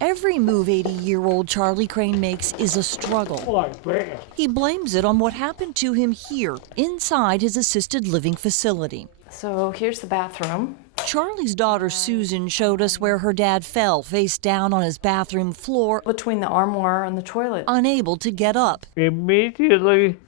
Every move 80-year-old Charlie Crane makes is a struggle. He blames it on what happened to him here, inside his assisted living facility. So here's the bathroom. Charlie's daughter Susan showed us where her dad fell face down on his bathroom floor, Between the armoire and the toilet. unable to get up. Immediately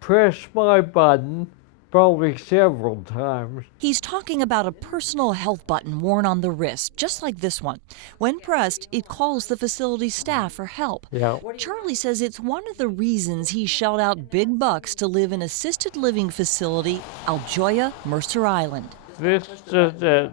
press my button, probably several times. He's talking about a personal health button worn on the wrist, just like this one. When pressed, it calls the facility staff for help. Yeah. Charlie says it's one of the reasons he shelled out big bucks to live in assisted living facility, Aljoya, Mercer Island. This is it,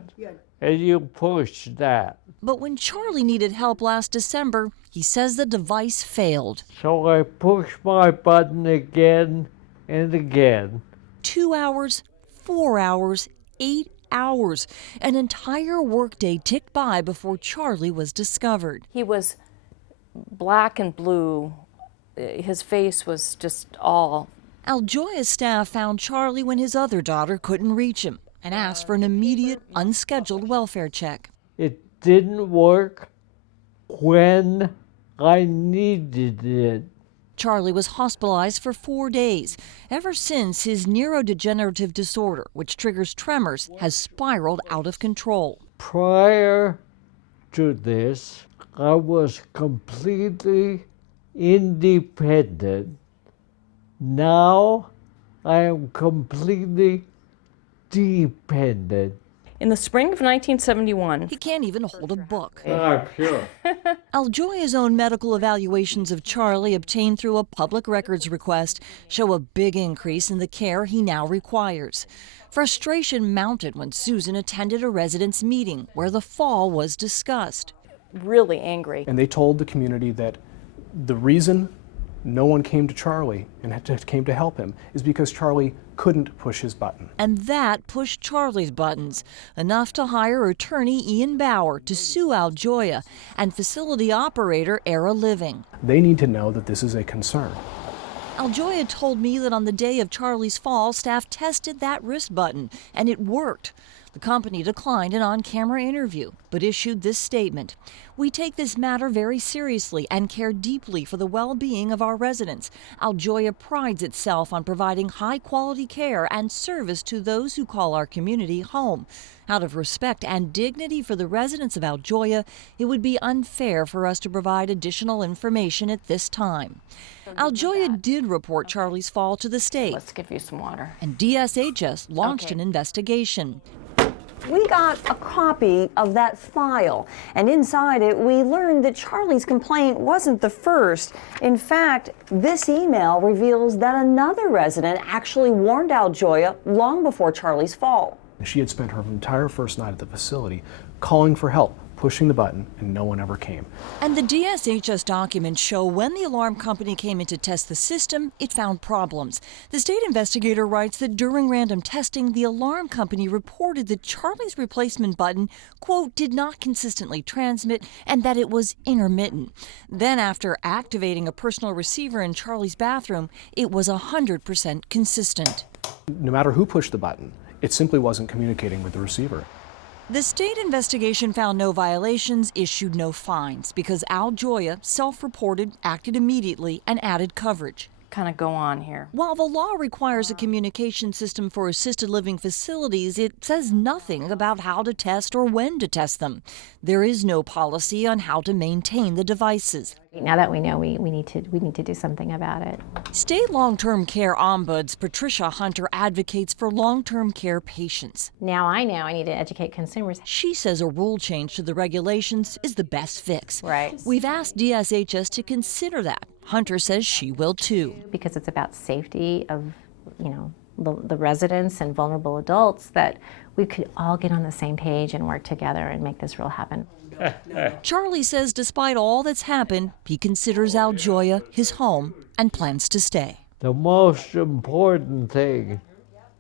and you push that. But when Charlie needed help last December, he says the device failed. So I push my button again and again. 2 hours, 4 hours, 8 hours. An entire workday ticked by before Charlie was discovered. He was black and blue. His face was just all. Aljoya staff found Charlie when his other daughter couldn't reach him and asked for an immediate, unscheduled welfare check. It didn't work when I needed it. Charlie was hospitalized for 4 days. Ever since, his neurodegenerative disorder, which triggers tremors, has spiraled out of control. Prior to this, I was completely independent. Now I am completely dependent. In the spring of 1971, He can't even hold a book. I'm sure. Aljoya's own medical evaluations of Charlie, obtained through a public records request, show a big increase in the care he now requires. Frustration mounted when Susan attended a residents' meeting where the fall was discussed. really angry. And they told the community that the reason no one came to Charlie and came to help him is because Charlie couldn't push his button. And that pushed Charlie's buttons, enough to hire attorney Ian Bauer to sue Aljoya and facility operator Era Living. They need to know that this is a concern. Aljoya told me that on the day of Charlie's fall, staff tested that wrist button, and it worked. The company declined an on-camera interview, but issued this statement. We take this matter very seriously and care deeply for the well-being of our residents. Aljoya prides itself on providing high-quality care and service to those who call our community home. Out of respect and dignity for the residents of Aljoya, it would be unfair for us to provide additional information at this time. Aljoya did report Charlie's fall to the state, Let's give you some water. and DSHS launched an investigation. We got a copy of that file, and inside it we learned that Charlie's complaint wasn't the first. In fact, this email reveals that another resident actually warned Aljoya long before Charlie's fall. She had spent her entire first night at the facility calling for help, pushing the button, and no one ever came. And the DSHS documents show when the alarm company came in to test the system, it found problems. The state investigator writes that during random testing, the alarm company reported that Charlie's replacement button, quote, did not consistently transmit and that it was intermittent. Then after activating a personal receiver in Charlie's bathroom, it was 100% consistent. No matter who pushed the button, it simply wasn't communicating with the receiver. The state investigation found no violations, issued no fines, because Aljoya self-reported, acted immediately, and added coverage. Kind of go on here. While the law requires a communication system for assisted living facilities, it says nothing about how to test or when to test them. There is no policy on how to maintain the devices. Now that we know, we need to do something about it. State long-term care ombuds Patricia Hunter advocates for long-term care patients. Now I know I need to educate consumers. She says a rule change to the regulations is the best fix. Right. We've asked DSHS to consider that. Hunter says she will too. Because it's about safety of, the residents and vulnerable adults, that we could all get on the same page and work together and make this real happen. Charlie says despite all that's happened, he considers Aljoya his home and plans to stay. The most important thing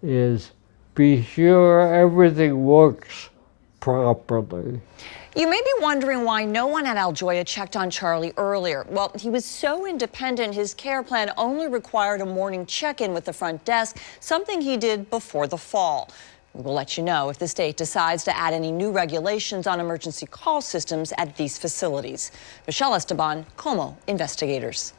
is be sure everything works properly. You may be wondering why no one at Aljoya checked on Charlie earlier. Well, he was so independent, his care plan only required a morning check-in with the front desk, something he did before the fall. We will let you know if the state decides to add any new regulations on emergency call systems at these facilities. Michelle Esteban, KOMO Investigators.